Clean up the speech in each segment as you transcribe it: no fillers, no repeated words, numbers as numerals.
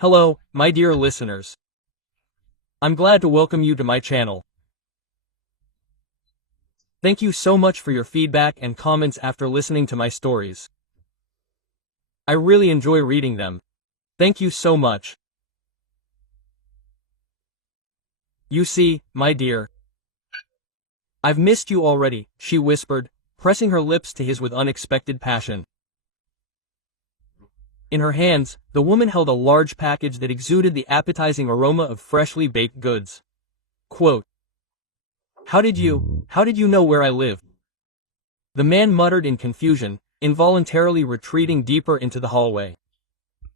Hello, my dear listeners. I'm glad to welcome you to my channel. Thank you so much for your feedback and comments after listening to my stories. I really enjoy reading them. Thank you so much. You see, my dear, I've missed you already, she whispered, pressing her lips to his with unexpected passion. In her hands, the woman held a large package that exuded the appetizing aroma of freshly baked goods. Quote, How did you know where I live? The man muttered in confusion, involuntarily retreating deeper into the hallway.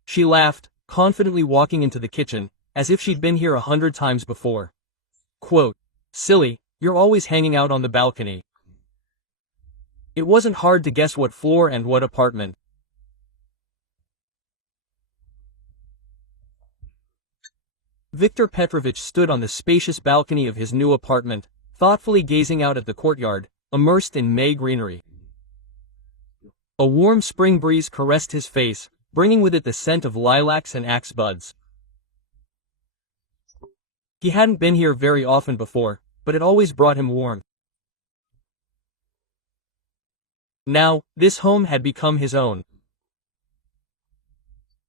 She laughed, confidently walking into the kitchen, as if she'd been here 100 times before. Quote, Silly, you're always hanging out on the balcony. It wasn't hard to guess what floor and what apartment. Viktor Petrovich stood on the spacious balcony of his new apartment, thoughtfully gazing out at the courtyard, immersed in May greenery. A warm spring breeze caressed his face, bringing with it the scent of lilacs and axe buds. He hadn't been here very often before, but it always brought him warmth. Now, this home had become his own.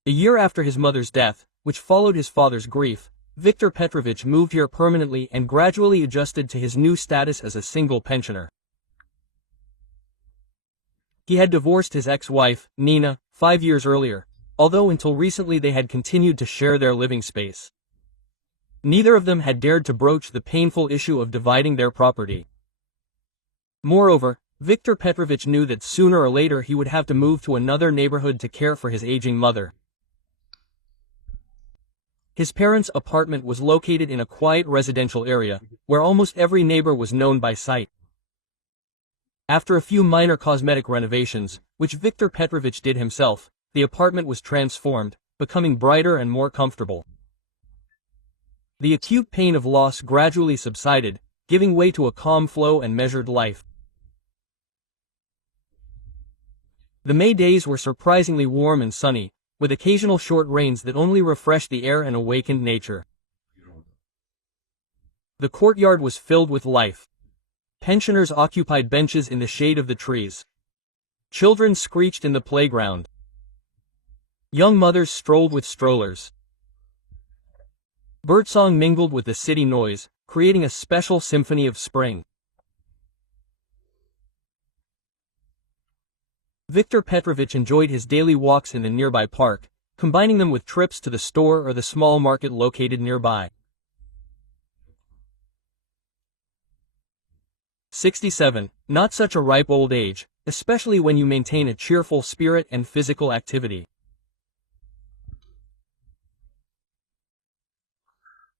A year after his mother's death, which followed his father's grief, Viktor Petrovich moved here permanently and gradually adjusted to his new status as a single pensioner. He had divorced his ex-wife, Nina, 5 years earlier, although until recently they had continued to share their living space. Neither of them had dared to broach the painful issue of dividing their property. Moreover, Viktor Petrovich knew that sooner or later he would have to move to another neighborhood to care for his aging mother. His parents' apartment was located in a quiet residential area, where almost every neighbor was known by sight. After a few minor cosmetic renovations, which Viktor Petrovich did himself, the apartment was transformed, becoming brighter and more comfortable. The acute pain of loss gradually subsided, giving way to a calm flow and measured life. The May days were surprisingly warm and sunny, with occasional short rains that only refreshed the air and awakened nature. The courtyard was filled with life. Pensioners occupied benches in the shade of the trees. Children screeched in the playground. Young mothers strolled with strollers. Birdsong mingled with the city noise, creating a special symphony of spring. Viktor Petrovich enjoyed his daily walks in the nearby park, combining them with trips to the store or the small market located nearby. 67. Not such a ripe old age, especially when you maintain a cheerful spirit and physical activity.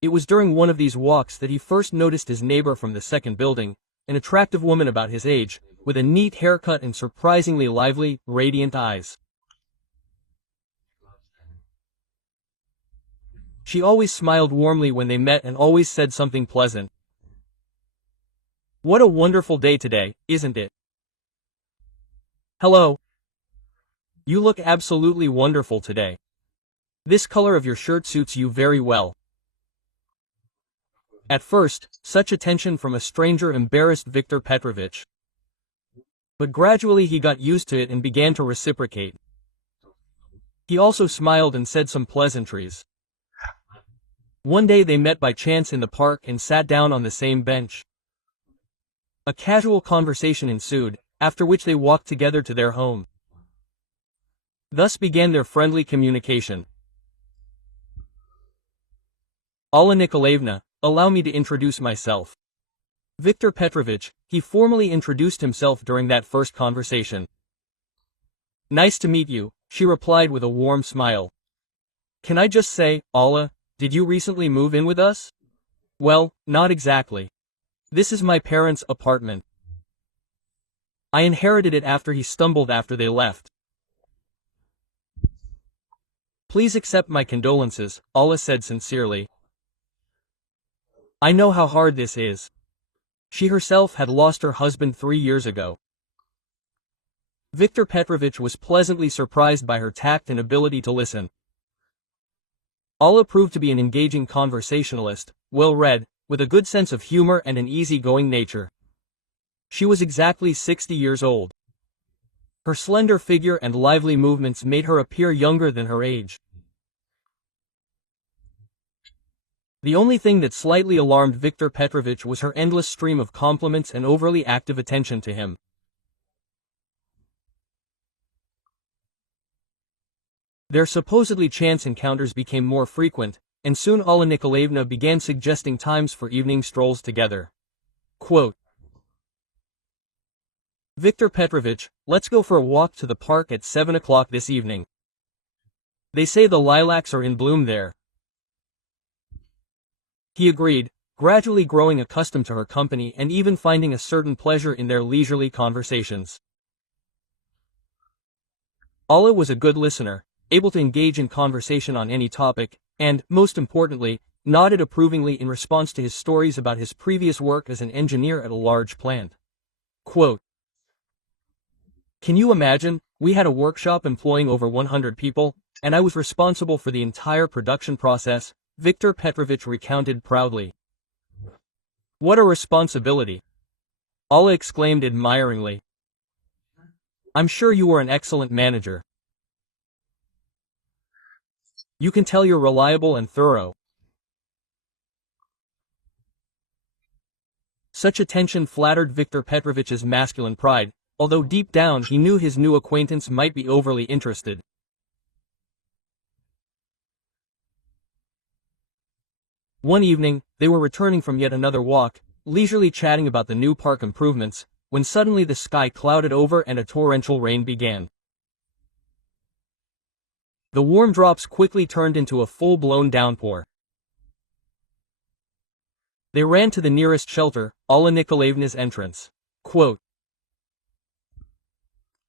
It was during one of these walks that he first noticed his neighbor from the second building, an attractive woman about his age, with a neat haircut and surprisingly lively, radiant eyes. She always smiled warmly when they met and always said something pleasant. What a wonderful day today, isn't it? Hello. You look absolutely wonderful today. This color of your shirt suits you very well. At first, such attention from a stranger embarrassed Viktor Petrovich. But gradually he got used to it and began to reciprocate. He also smiled and said some pleasantries. One day they met by chance in the park and sat down on the same bench. A casual conversation ensued, after which they walked together to their home. Thus began their friendly communication. Alla Nikolaevna, allow me to introduce myself. Viktor Petrovich, he formally introduced himself during that first conversation. Nice to meet you, she replied with a warm smile. Can I just say, Alla, did you recently move in with us? Well, not exactly. This is my parents' apartment. I inherited it after he stumbled after they left. Please accept my condolences, Alla said sincerely. I know how hard this is. She herself had lost her husband 3 years ago. Viktor Petrovich was pleasantly surprised by her tact and ability to listen. Alla proved to be an engaging conversationalist, well-read, with a good sense of humor and an easygoing nature. She was exactly 60 years old. Her slender figure and lively movements made her appear younger than her age. The only thing that slightly alarmed Viktor Petrovich was her endless stream of compliments and overly active attention to him. Their supposedly chance encounters became more frequent, and soon Alla Nikolaevna began suggesting times for evening strolls together. Quote, Viktor Petrovich, let's go for a walk to the park at 7 o'clock this evening. They say the lilacs are in bloom there. He agreed, gradually growing accustomed to her company and even finding a certain pleasure in their leisurely conversations. Alla was a good listener, able to engage in conversation on any topic, and, most importantly, nodded approvingly in response to his stories about his previous work as an engineer at a large plant. Quote, Can you imagine, we had a workshop employing over 100 people, and I was responsible for the entire production process, Viktor Petrovich recounted proudly. What a responsibility! Alla exclaimed admiringly. I'm sure you were an excellent manager. You can tell you're reliable and thorough. Such attention flattered Viktor Petrovich's masculine pride, although deep down he knew his new acquaintance might be overly interested. One evening, they were returning from yet another walk, leisurely chatting about the new park improvements, when suddenly the sky clouded over and a torrential rain began. The warm drops quickly turned into a full-blown downpour. They ran to the nearest shelter, Alla Nikolaevna's entrance. Quote,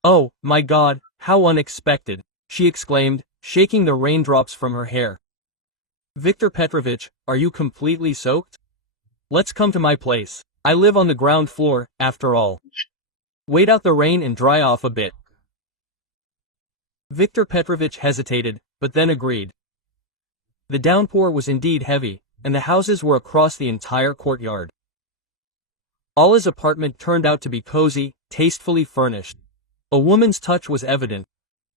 Oh, my God, how unexpected, she exclaimed, shaking the raindrops from her hair. Viktor Petrovich, are you completely soaked? Let's come to my place. I live on the ground floor, after all. Wait out the rain and dry off a bit. Viktor Petrovich hesitated, but then agreed. The downpour was indeed heavy, and the houses were across the entire courtyard. Alla's apartment turned out to be cozy, tastefully furnished. A woman's touch was evident.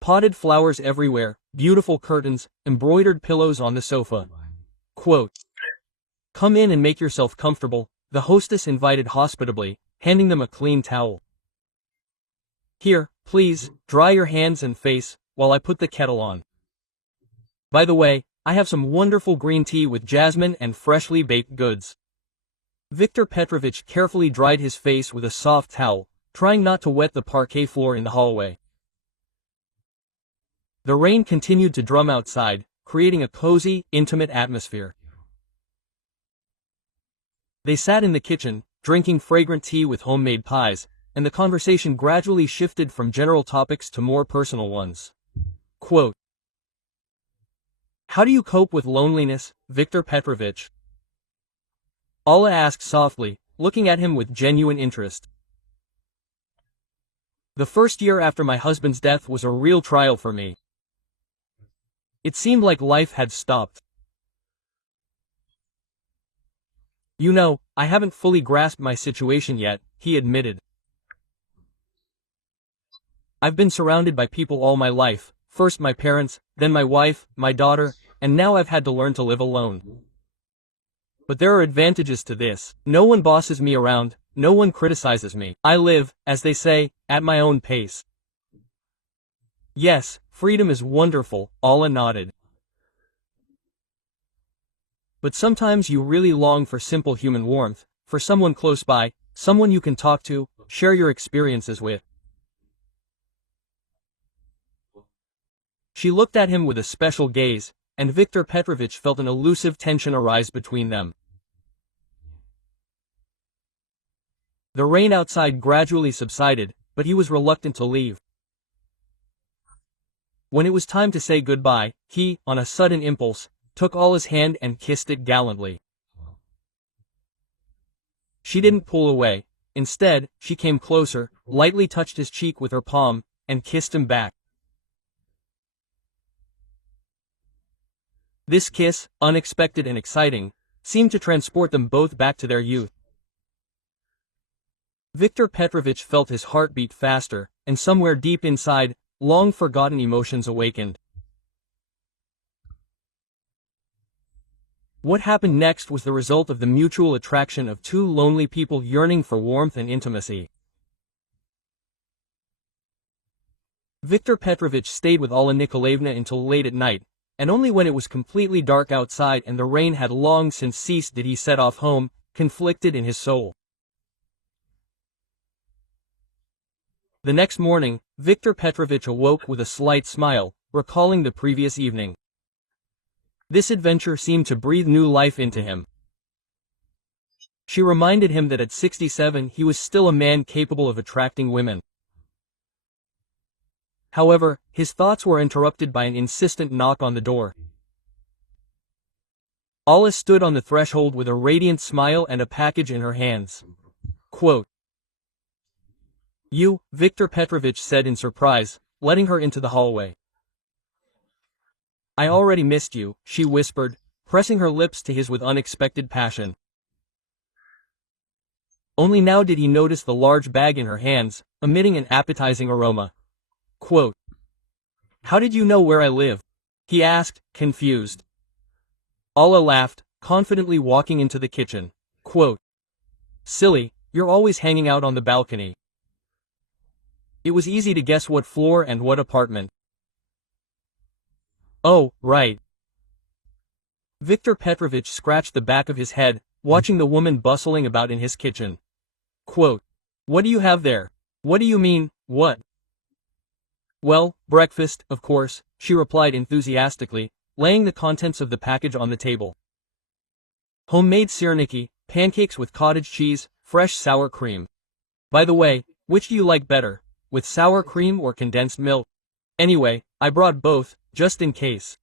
Potted flowers everywhere, beautiful curtains, embroidered pillows on the sofa. Quote, Come in and make yourself comfortable, the hostess invited hospitably, handing them a clean towel. Here, please, dry your hands and face, while I put the kettle on. By the way, I have some wonderful green tea with jasmine and freshly baked goods. Viktor Petrovich carefully dried his face with a soft towel, trying not to wet the parquet floor in the hallway. The rain continued to drum outside, creating a cozy, intimate atmosphere. They sat in the kitchen, drinking fragrant tea with homemade pies, and the conversation gradually shifted from general topics to more personal ones. Quote, How do you cope with loneliness, Viktor Petrovich? Alla asked softly, looking at him with genuine interest. The first year after my husband's death was a real trial for me. It seemed like life had stopped. You know, I haven't fully grasped my situation yet, he admitted. I've been surrounded by people all my life, first my parents, then my wife, my daughter, and now I've had to learn to live alone. But there are advantages to this. No one bosses me around, no one criticizes me. I live, as they say, at my own pace. Yes, freedom is wonderful, Alla nodded. But sometimes you really long for simple human warmth, for someone close by, someone you can talk to, share your experiences with. She looked at him with a special gaze, and Viktor Petrovich felt an elusive tension arise between them. The rain outside gradually subsided, but he was reluctant to leave. When it was time to say goodbye, he, on a sudden impulse, took Alla's hand and kissed it gallantly. She didn't pull away. Instead, she came closer, lightly touched his cheek with her palm, and kissed him back. This kiss, unexpected and exciting, seemed to transport them both back to their youth. Viktor Petrovich felt his heart beat faster, and somewhere deep inside, long-forgotten emotions awakened. What happened next was the result of the mutual attraction of two lonely people yearning for warmth and intimacy. Viktor Petrovich stayed with Alla Nikolaevna until late at night, and only when it was completely dark outside and the rain had long since ceased did he set off home, conflicted in his soul. The next morning, Viktor Petrovich awoke with a slight smile, recalling the previous evening. This adventure seemed to breathe new life into him. She reminded him that at 67 he was still a man capable of attracting women. However, his thoughts were interrupted by an insistent knock on the door. Alla stood on the threshold with a radiant smile and a package in her hands. Quote, "You," Viktor Petrovich said in surprise, letting her into the hallway. "I already missed you," she whispered, pressing her lips to his with unexpected passion. Only now did he notice the large bag in her hands, emitting an appetizing aroma. Quote, "How did you know where I live?" he asked, confused. Alla laughed, confidently walking into the kitchen. Quote, "Silly, you're always hanging out on the balcony." It was easy to guess what floor and what apartment. Oh, right. Viktor Petrovich scratched the back of his head, watching the woman bustling about in his kitchen. Quote, "What do you have there?" "What do you mean, what?" "Well, breakfast, of course," she replied enthusiastically, laying the contents of the package on the table. "Homemade syrniki, pancakes with cottage cheese, fresh sour cream. By the way, which do you like better, with sour cream or condensed milk? Anyway, I brought both, just in case."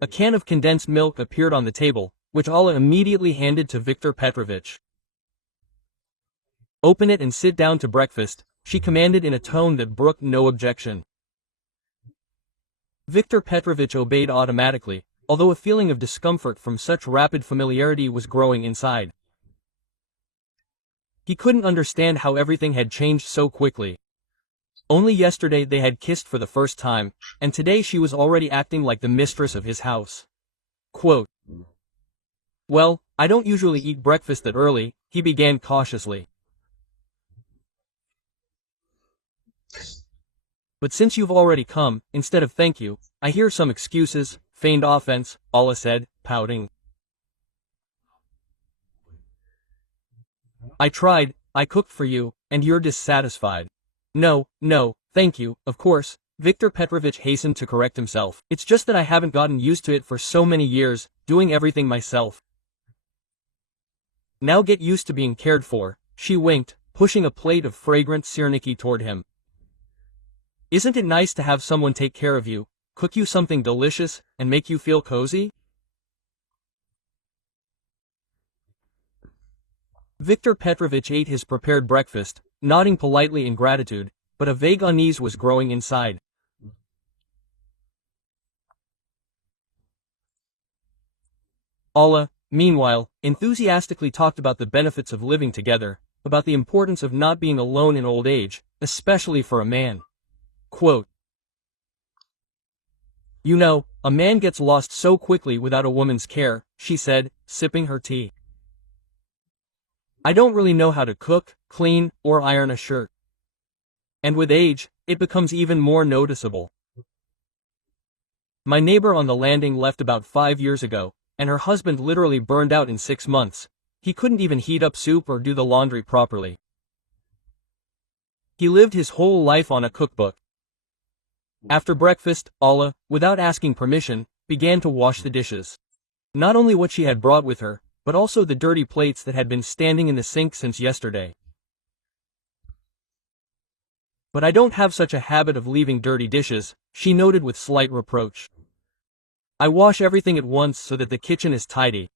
A can of condensed milk appeared on the table, which Alla immediately handed to Viktor Petrovich. "Open it and sit down to breakfast," she commanded in a tone that brooked no objection. Viktor Petrovich obeyed automatically, although a feeling of discomfort from such rapid familiarity was growing inside. He couldn't understand how everything had changed so quickly. Only yesterday they had kissed for the first time, and today she was already acting like the mistress of his house. Quote, "Well, I don't usually eat breakfast that early," he began cautiously. "But since you've already come, instead of thank you, I hear some excuses, feigned offense," Alla said, pouting. "I tried, I cooked for you, and you're dissatisfied." No, thank you, of course," Viktor Petrovich hastened to correct himself. "It's just that I haven't gotten used to it for so many years, doing everything myself." "Now get used to being cared for," she winked, pushing a plate of fragrant syrniki toward him. "Isn't it nice to have someone take care of you, cook you something delicious, and make you feel cozy?" Viktor Petrovich ate his prepared breakfast, nodding politely in gratitude, but a vague unease was growing inside. Alla, meanwhile, enthusiastically talked about the benefits of living together, about the importance of not being alone in old age, especially for a man. Quote, "You know, a man gets lost so quickly without a woman's care," she said, sipping her tea. "I don't really know how to cook, clean, or iron a shirt. And with age, it becomes even more noticeable. My neighbor on the landing left about 5 years ago, and her husband literally burned out in 6 months. He couldn't even heat up soup or do the laundry properly. He lived his whole life on a cookbook." After breakfast, Alla, without asking permission, began to wash the dishes. Not only what she had brought with her, but also the dirty plates that had been standing in the sink since yesterday. "But I don't have such a habit of leaving dirty dishes," she noted with slight reproach. "I wash everything at once so that the kitchen is tidy."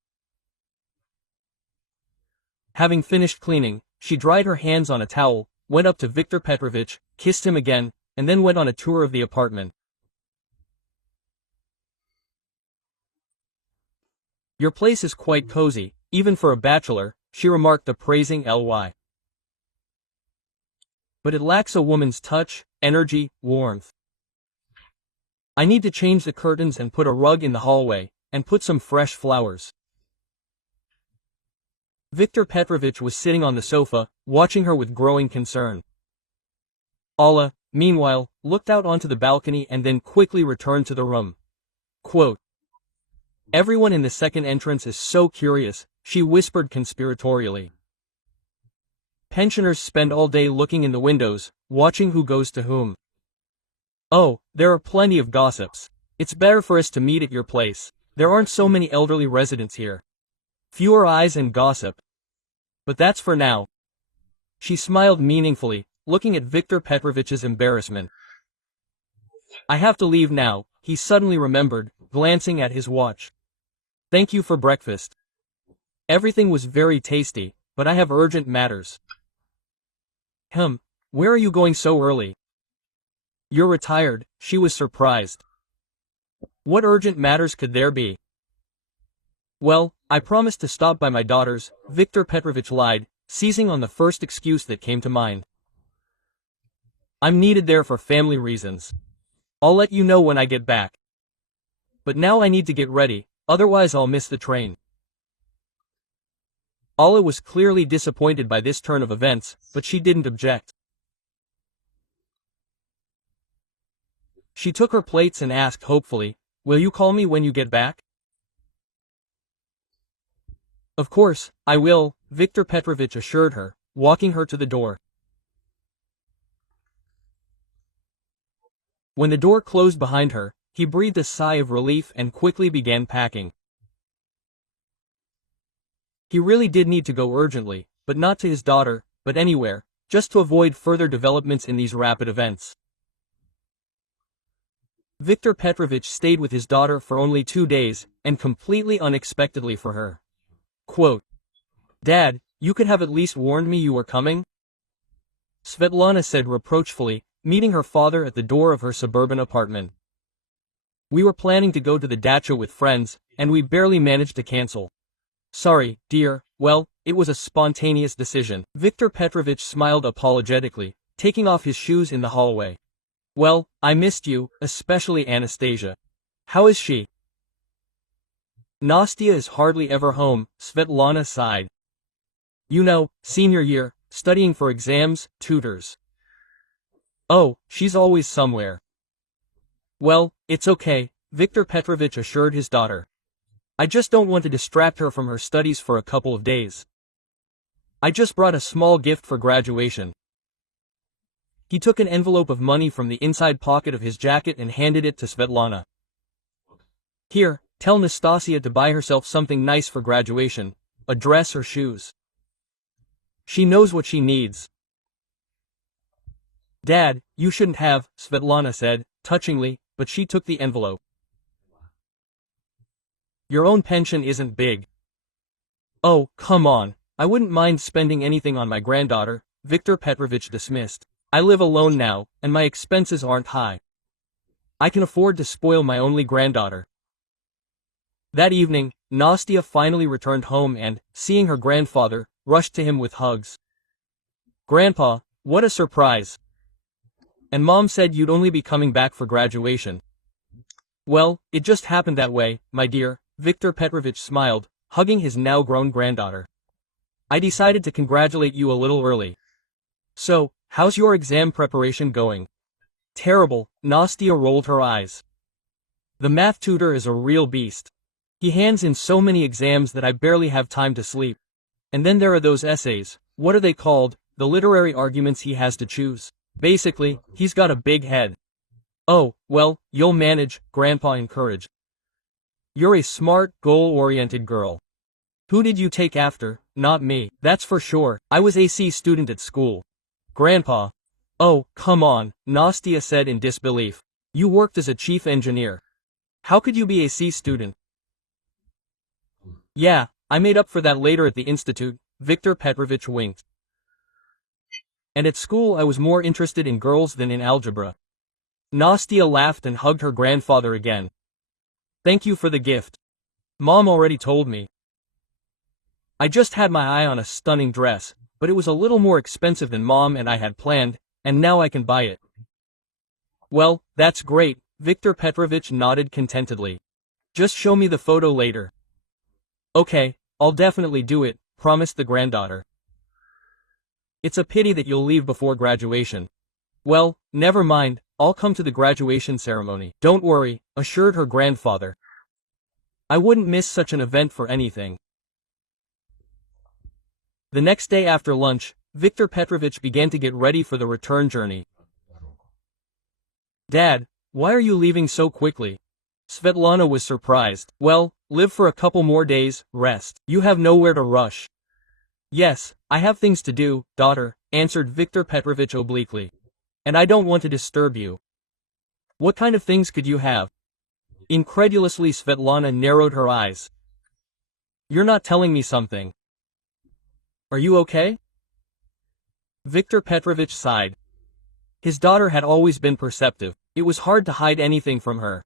Having finished cleaning, she dried her hands on a towel, went up to Viktor Petrovich, kissed him again, and then went on a tour of the apartment. Your place is quite cozy, even for a bachelor, she remarked appraising Ly. But it lacks a woman's touch, energy, warmth. I need to change the curtains and put a rug in the hallway, and put some fresh flowers. Viktor Petrovich was sitting on the sofa, watching her with growing concern. Alla, meanwhile, looked out onto the balcony and then quickly returned to the room. Quote, "Everyone in the second entrance is so curious," she whispered conspiratorially. "Pensioners spend all day looking in the windows, watching who goes to whom. Oh, there are plenty of gossips. It's better for us to meet at your place. There aren't so many elderly residents here. Fewer eyes and gossip. But that's for now." She smiled meaningfully, looking at Viktor Petrovich's embarrassment. "I have to leave now," he suddenly remembered, glancing at his watch. "Thank you for breakfast. Everything was very tasty, but I have urgent matters." Where are you going so early?" "You're retired," she was surprised. "What urgent matters could there be?" "Well, I promised to stop by my daughter's," Viktor Petrovich lied, seizing on the first excuse that came to mind. "I'm needed there for family reasons. I'll let you know when I get back. But now I need to get ready, otherwise I'll miss the train." Alla was clearly disappointed by this turn of events, but she didn't object. She took her plates and asked hopefully, "Will you call me when you get back?" "Of course, I will," Viktor Petrovich assured her, walking her to the door. When the door closed behind her, he breathed a sigh of relief and quickly began packing. He really did need to go urgently, but not to his daughter, but anywhere, just to avoid further developments in these rapid events. Viktor Petrovich stayed with his daughter for only 2 days, and completely unexpectedly for her. Quote, "Dad, you could have at least warned me you were coming?" Svetlana said reproachfully, meeting her father at the door of her suburban apartment. "We were planning to go to the dacha with friends, and we barely managed to cancel. Sorry, dear, well, it was a spontaneous decision." Viktor Petrovich smiled apologetically, taking off his shoes in the hallway. "Well, I missed you, especially Anastasia. How is she?" "Nastya is hardly ever home," Svetlana sighed. "You know, senior year, studying for exams, tutors." "Oh, she's always somewhere." "Well, it's okay," Viktor Petrovich assured his daughter. "I just don't want to distract her from her studies for a couple of days. I just brought a small gift for graduation." He took an envelope of money from the inside pocket of his jacket and handed it to Svetlana. "Here, tell Nastasia to buy herself something nice for graduation, a dress or shoes. She knows what she needs." "Dad, you shouldn't have," Svetlana said, touchingly, but she took the envelope. "Your own pension isn't big." "Oh, come on, I wouldn't mind spending anything on my granddaughter," Viktor Petrovich dismissed. "I live alone now, and my expenses aren't high. I can afford to spoil my only granddaughter." That evening, Nastya finally returned home and, seeing her grandfather, rushed to him with hugs. "Grandpa, what a surprise! And Mom said you'd only be coming back for graduation." "Well, it just happened that way, my dear," Viktor Petrovich smiled, hugging his now-grown granddaughter. "I decided to congratulate you a little early. So, how's your exam preparation going?" "Terrible," Nastya rolled her eyes. "The math tutor is a real beast. He hands in so many exams that I barely have time to sleep. And then there are those essays, what are they called, the literary arguments he has to choose. Basically, he's got a big head." "Oh, well, you'll manage," Grandpa encouraged. "You're a smart, goal-oriented girl. Who did you take after? Not me, that's for sure. I was a C student at school." "Grandpa." "Oh, come on," Nastya said in disbelief. "You worked as a chief engineer. How could you be a C student?" "Yeah, I made up for that later at the institute," Viktor Petrovich winked. "And at school I was more interested in girls than in algebra." Nastya laughed and hugged her grandfather again. "Thank you for the gift. Mom already told me. I just had my eye on a stunning dress, but it was a little more expensive than Mom and I had planned, and now I can buy it. Well, that's great, Viktor Petrovich nodded contentedly. Just show me the photo later. Okay, I'll definitely do it, promised the granddaughter. It's a pity that you'll leave before graduation. Well, never mind, I'll come to the graduation ceremony. Don't worry, assured her grandfather. I wouldn't miss such an event for anything. The next day after lunch, Viktor Petrovich began to get ready for the return journey. Dad, why are you leaving so quickly? Svetlana was surprised. Well, live for a couple more days, rest. You have nowhere to rush. Yes, I have things to do, daughter, answered Viktor Petrovich obliquely. And I don't want to disturb you. What kind of things could you have? Incredulously Svetlana narrowed her eyes. You're not telling me something. Are you okay? Viktor Petrovich sighed. His daughter had always been perceptive. It was hard to hide anything from her.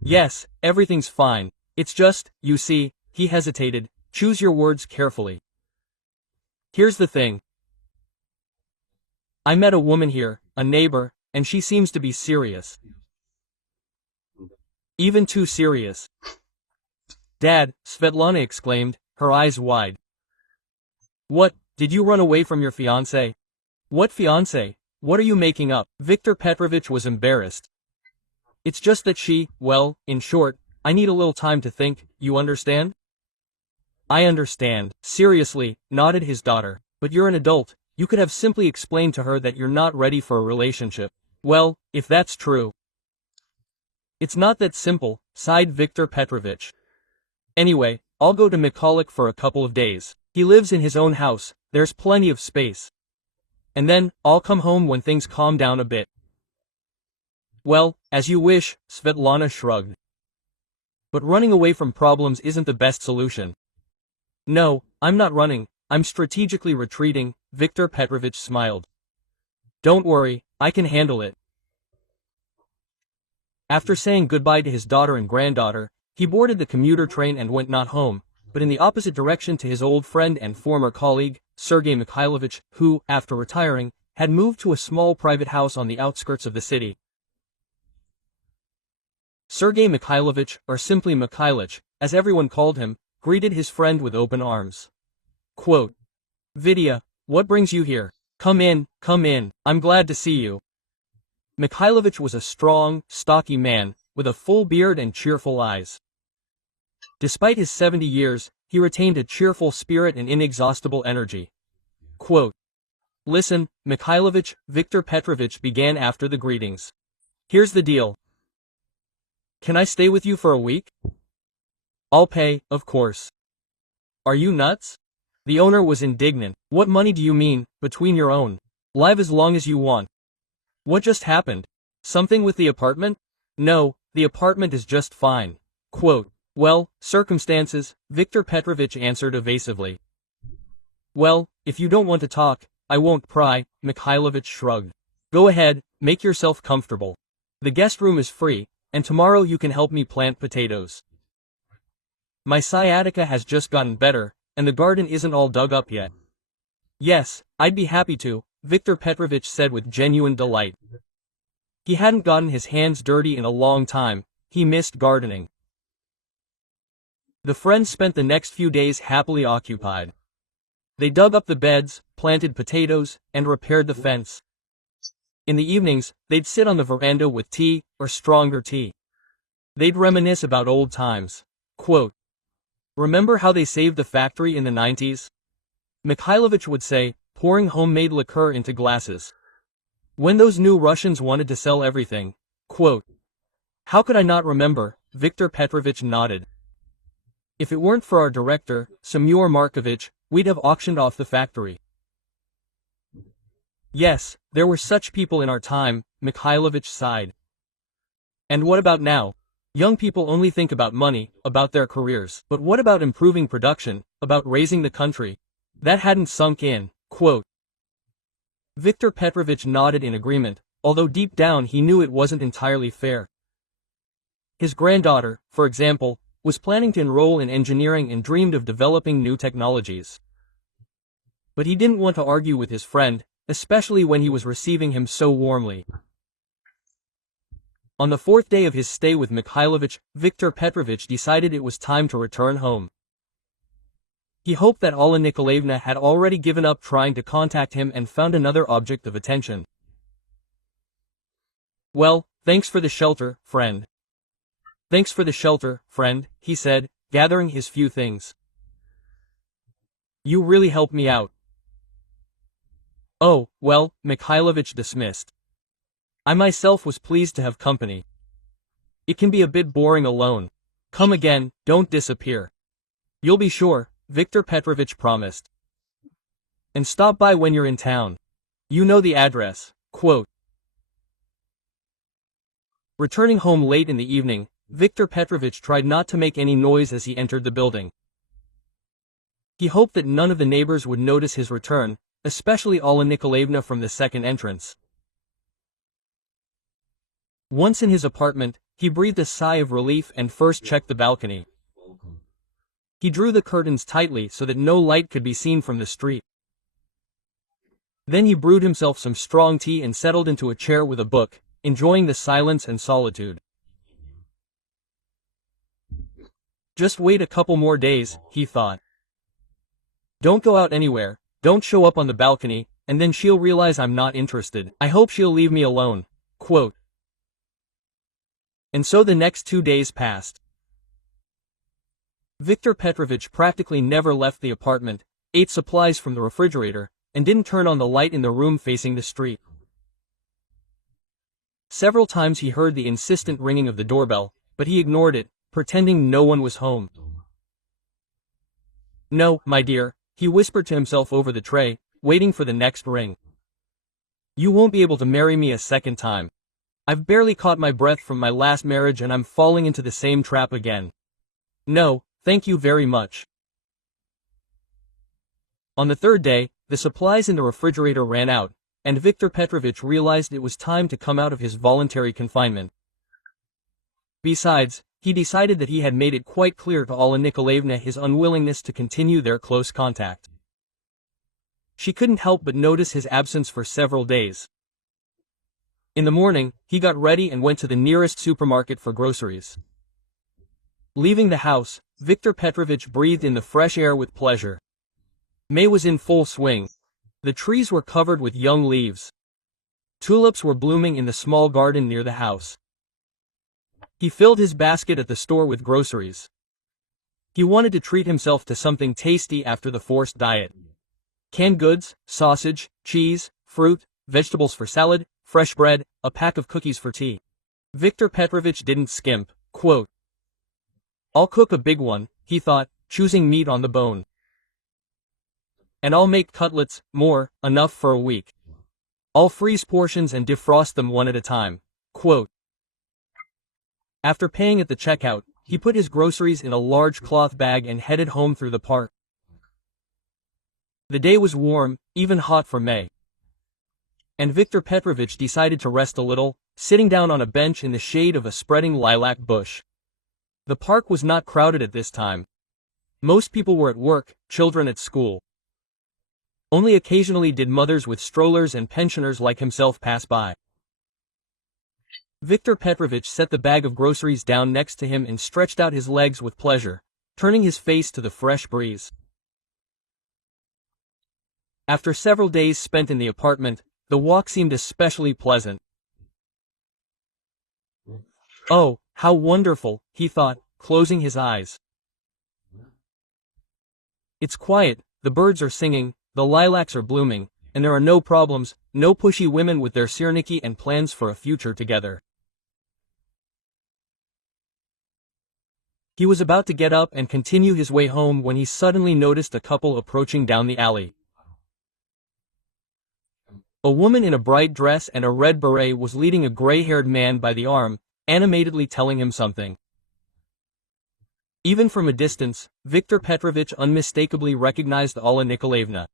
Yes, everything's fine. It's just, you see, he hesitated. Choose your words carefully. Here's the thing. I met a woman here, a neighbor, and she seems to be serious. Even too serious. Dad, Svetlana exclaimed, her eyes wide. What, did you run away from your fiancé? What fiancé? What are you making up? Viktor Petrovich was embarrassed. It's just that well, in short, I need a little time to think, you understand? I understand, seriously, nodded his daughter, but you're an adult, you could have simply explained to her that you're not ready for a relationship. Well, if that's true. It's not that simple, sighed Viktor Petrovich. Anyway, I'll go to Mikolik for a couple of days. He lives in his own house, there's plenty of space. And then, I'll come home when things calm down a bit. Well, as you wish, Svetlana shrugged. But running away from problems isn't the best solution. No, I'm not running, I'm strategically retreating, Viktor Petrovich smiled. Don't worry, I can handle it. After saying goodbye to his daughter and granddaughter, he boarded the commuter train and went not home, but in the opposite direction to his old friend and former colleague, Sergei Mikhailovich, who, after retiring, had moved to a small private house on the outskirts of the city. Sergei Mikhailovich, or simply Mikhailich, as everyone called him, greeted his friend with open arms. Quote, Vitya, what brings you here? Come in, I'm glad to see you. Mikhailovich was a strong, stocky man, with a full beard and cheerful eyes. Despite his 70 years, he retained a cheerful spirit and inexhaustible energy. Quote, Listen, Mikhailovich, Viktor Petrovich began after the greetings. Here's the deal. Can I stay with you for a week? I'll pay, of course. Are you nuts? The owner was indignant. What money do you mean, between your own? Live as long as you want. What just happened? Something with the apartment? No, the apartment is just fine. Quote, Well, circumstances, Viktor Petrovich answered evasively. Well, if you don't want to talk, I won't pry, Mikhailovich shrugged. Go ahead, make yourself comfortable. The guest room is free, and tomorrow you can help me plant potatoes. My sciatica has just gotten better, and the garden isn't all dug up yet. Yes, I'd be happy to, Viktor Petrovich said with genuine delight. He hadn't gotten his hands dirty in a long time, he missed gardening. The friends spent the next few days happily occupied. They dug up the beds, planted potatoes, and repaired the fence. In the evenings, they'd sit on the veranda with tea, or stronger tea. They'd reminisce about old times. Quote, Remember how they saved the factory in the 90s? Mikhailovich would say, pouring homemade liqueur into glasses. When those new Russians wanted to sell everything. Quote, How could I not remember? Viktor Petrovich nodded. If it weren't for our director, Semyor Markovich, we'd have auctioned off the factory. Yes, there were such people in our time, Mikhailovich sighed. And what about now? Young people only think about money, about their careers. But what about improving production, about raising the country? That hadn't sunk in. Quote, Viktor Petrovich nodded in agreement, although deep down he knew it wasn't entirely fair. His granddaughter, for example, was planning to enroll in engineering and dreamed of developing new technologies. But he didn't want to argue with his friend, especially when he was receiving him so warmly. On the fourth day of his stay with Mikhailovich, Viktor Petrovich decided it was time to return home. He hoped that Alla Nikolaevna had already given up trying to contact him and found another object of attention. "Well, thanks for the shelter, friend." "Thanks for the shelter, friend," he said, gathering his few things. "You really helped me out." "Oh, well," Mikhailovich dismissed. "I myself was pleased to have company. It can be a bit boring alone. Come again, don't disappear." "You'll be sure," Viktor Petrovich promised. "And stop by when you're in town. You know the address." Quote. Returning home late in the evening, Viktor Petrovich tried not to make any noise as he entered the building. He hoped that none of the neighbors would notice his return, especially Alla Nikolaevna from the second entrance. Once in his apartment, he breathed a sigh of relief and first checked the balcony. He drew the curtains tightly so that no light could be seen from the street. Then he brewed himself some strong tea and settled into a chair with a book, enjoying the silence and solitude. Just wait a couple more days, he thought. Don't go out anywhere, don't show up on the balcony, and then she'll realize I'm not interested. I hope she'll leave me alone. Quote. And so the next 2 days passed. Viktor Petrovich practically never left the apartment, ate supplies from the refrigerator, and didn't turn on the light in the room facing the street. Several times he heard the insistent ringing of the doorbell, but he ignored it, pretending no one was home. "No, my dear," he whispered to himself over the tray, waiting for the next ring. "You won't be able to marry me a second time. I've barely caught my breath from my last marriage and I'm falling into the same trap again. No, thank you very much." On the third day, the supplies in the refrigerator ran out, and Viktor Petrovich realized it was time to come out of his voluntary confinement. Besides, he decided that he had made it quite clear to Alla Nikolaevna his unwillingness to continue their close contact. She couldn't help but notice his absence for several days. In the morning, he got ready and went to the nearest supermarket for groceries. Leaving the house, Viktor Petrovich breathed in the fresh air with pleasure. May was in full swing. The trees were covered with young leaves. Tulips were blooming in the small garden near the house. He filled his basket at the store with groceries. He wanted to treat himself to something tasty after the forced diet. Canned goods, sausage, cheese, fruit, vegetables for salad, fresh bread, a pack of cookies for tea. Viktor Petrovich didn't skimp. Quote. "I'll cook a big one," he thought, choosing meat on the bone. "And I'll make cutlets, enough for a week. I'll freeze portions and defrost them one at a time." Quote. After paying at the checkout, he put his groceries in a large cloth bag and headed home through the park. The day was warm, even hot for May. And Viktor Petrovich decided to rest a little, sitting down on a bench in the shade of a spreading lilac bush. The park was not crowded at this time. Most people were at work, children at school. Only occasionally did mothers with strollers and pensioners like himself pass by. Viktor Petrovich set the bag of groceries down next to him and stretched out his legs with pleasure, turning his face to the fresh breeze. After several days spent in the apartment, the walk seemed especially pleasant. "Oh, how wonderful," he thought, closing his eyes. "It's quiet, the birds are singing, the lilacs are blooming, and there are no problems, no pushy women with their sirniki and plans for a future together." He was about to get up and continue his way home when he suddenly noticed a couple approaching down the alley. A woman in a bright dress and a red beret was leading a gray-haired man by the arm, animatedly telling him something. Even from a distance, Viktor Petrovich unmistakably recognized Alla Nikolaevna.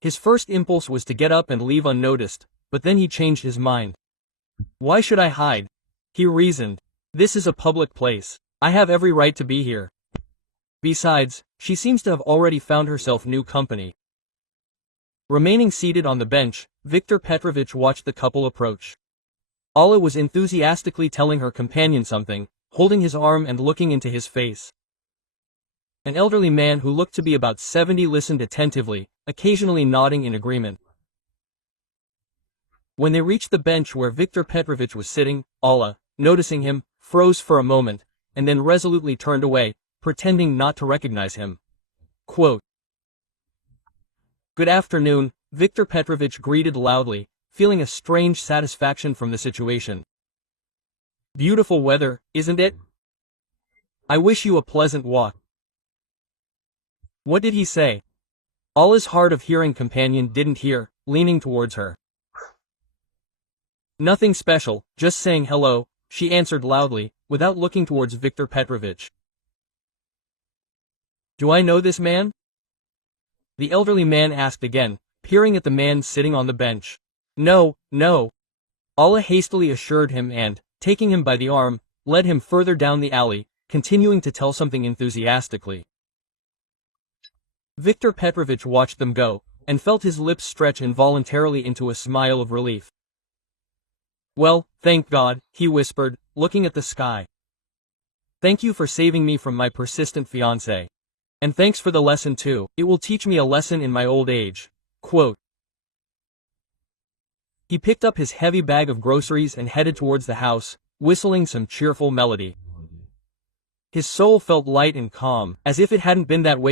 His first impulse was to get up and leave unnoticed, but then he changed his mind. "Why should I hide?" he reasoned. "This is a public place. I have every right to be here. Besides, she seems to have already found herself new company. Remaining seated on the bench, Viktor Petrovich watched the couple approach. Alla was enthusiastically telling her companion something, holding his arm and looking into his face. An elderly man who looked to be about 70 listened attentively, occasionally nodding in agreement. When they reached the bench where Viktor Petrovich was sitting, Alla, noticing him, froze for a moment, and then resolutely turned away, pretending not to recognize him. Quote, "Good afternoon," Viktor Petrovich greeted loudly, feeling a strange satisfaction from the situation. "Beautiful weather, isn't it? I wish you a pleasant walk." What did he say? Alla's hard of hearing companion didn't hear, leaning towards her. "Nothing special, just saying hello," she answered loudly, without looking towards Viktor Petrovich. "Do I know this man?" The elderly man asked again, peering at the man sitting on the bench. No. Alla hastily assured him and, taking him by the arm, led him further down the alley, continuing to tell something enthusiastically. Viktor Petrovich watched them go, and felt his lips stretch involuntarily into a smile of relief. "Well, thank God," he whispered, looking at the sky. "Thank you for saving me from my persistent fiancé. And thanks for the lesson too, it will teach me a lesson in my old age." Quote. He picked up his heavy bag of groceries and headed towards the house, whistling some cheerful melody. His soul felt light and calm, as if it hadn't been that way